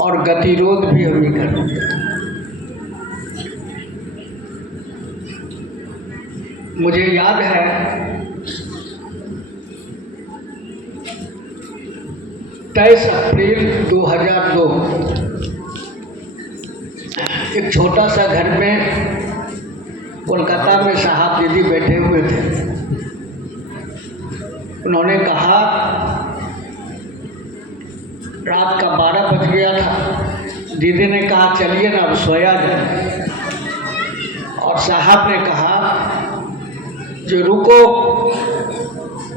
और गतिरोध भी हम ही करते हैं। मुझे याद है 23 अप्रैल 2002 एक छोटा सा घर में कोलकाता में साहब दीदी बैठे हुए थे। उन्होंने कहा, रात का 12 बज गया था। दीदी ने कहा चलिए ना अब सोया जाए, और साहब ने कहा जो रुको,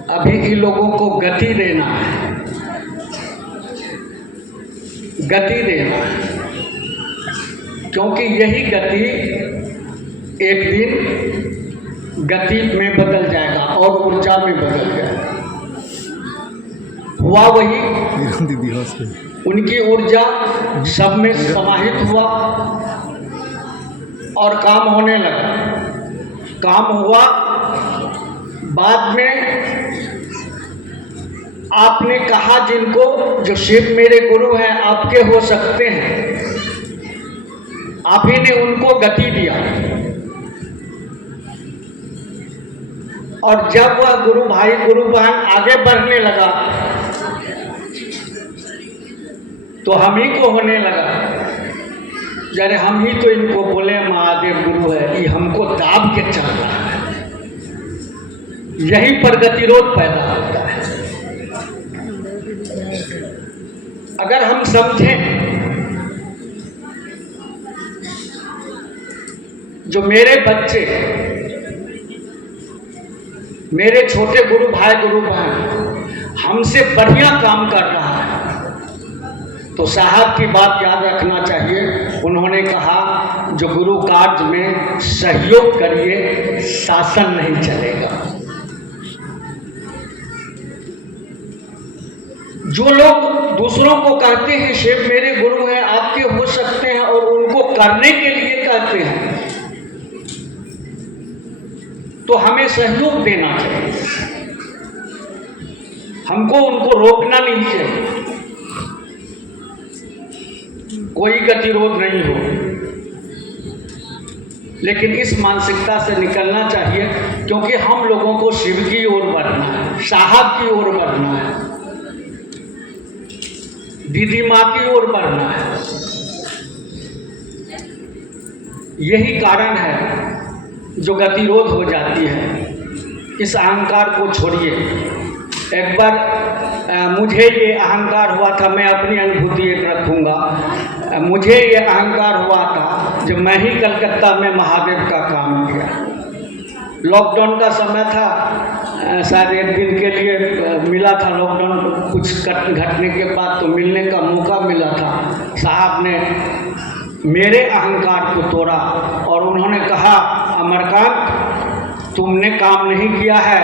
अभी इन लोगों को गति देना है, गति देना है, क्योंकि यही गति एक दिन गति में बदल जाएगा और ऊर्जा में बदल जाएगा। हुआ वही, उनकी ऊर्जा सब में समाहित हुआ और काम होने लगा। काम हुआ, बाद में आपने कहा जिनको, जो शिव मेरे गुरु हैं, आपके हो सकते हैं, आप ही ने उनको गति दिया। और जब वह गुरु भाई गुरु बहन आगे बढ़ने लगा तो हम ही को होने लगा, जरे हम ही तो इनको बोले महादेव गुरु है, ये हमको दाब के चल रहा है। यहीं पर गतिरोध पैदा होता है। अगर हम समझें, जो मेरे बच्चे, मेरे छोटे गुरु भाई गुरु बहन हमसे बढ़िया काम कर रहा है, तो साहब की बात याद रखना चाहिए। उन्होंने कहा जो गुरु कार्य में सहयोग करिए, शासन नहीं चलेगा। जो लोग दूसरों को कहते हैं शिव मेरे गुरु हैं, आपके हो सकते हैं, और उनको करने के लिए कहते हैं, तो हमें सहयोग देना चाहिए, हमको उनको रोकना नहीं चाहिए। कोई गतिरोध नहीं हो, लेकिन इस मानसिकता से निकलना चाहिए, क्योंकि हम लोगों को शिव की ओर बढ़ना है, साहब की ओर बढ़ना है, दीदी माँ की ओर बढ़ना है। यही कारण है जो गतिरोध हो जाती है। इस अहंकार को छोड़िए। एक बार मुझे ये अहंकार हुआ था, मैं अपनी अनुभूति एक रखूँगा। मुझे ये अहंकार हुआ था जब मैं ही कलकत्ता में महादेव का काम किया। लॉकडाउन का समय था, शायद एक दिन के लिए मिला था। लॉकडाउन कुछ घटने के बाद तो मिलने का मौका मिला था। साहब ने मेरे अहंकार को तोड़ा और उन्होंने कहा, अमरकांत तुमने काम नहीं किया है,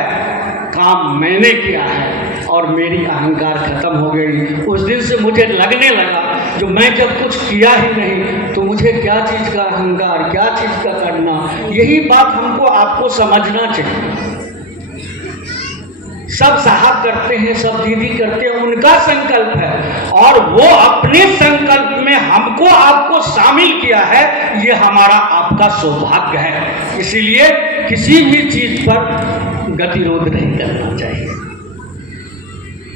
काम मैंने किया है, और मेरी अहंकार खत्म हो गई। उस दिन से मुझे लगने लगा जो मैं जब कुछ किया ही नहीं तो मुझे क्या चीज़ का अहंकार, क्या चीज़ का करना। यही बात हमको आपको समझना चाहिए। सब साहब करते हैं, सब दीदी करते हैं, उनका संकल्प है, और वो अपने संकल्प में हमको आपको शामिल किया है। ये हमारा आपका सौभाग्य है। इसीलिए किसी भी चीज पर गतिरोध नहीं करना चाहिए।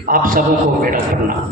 आप सबों को मेरा प्रणाम।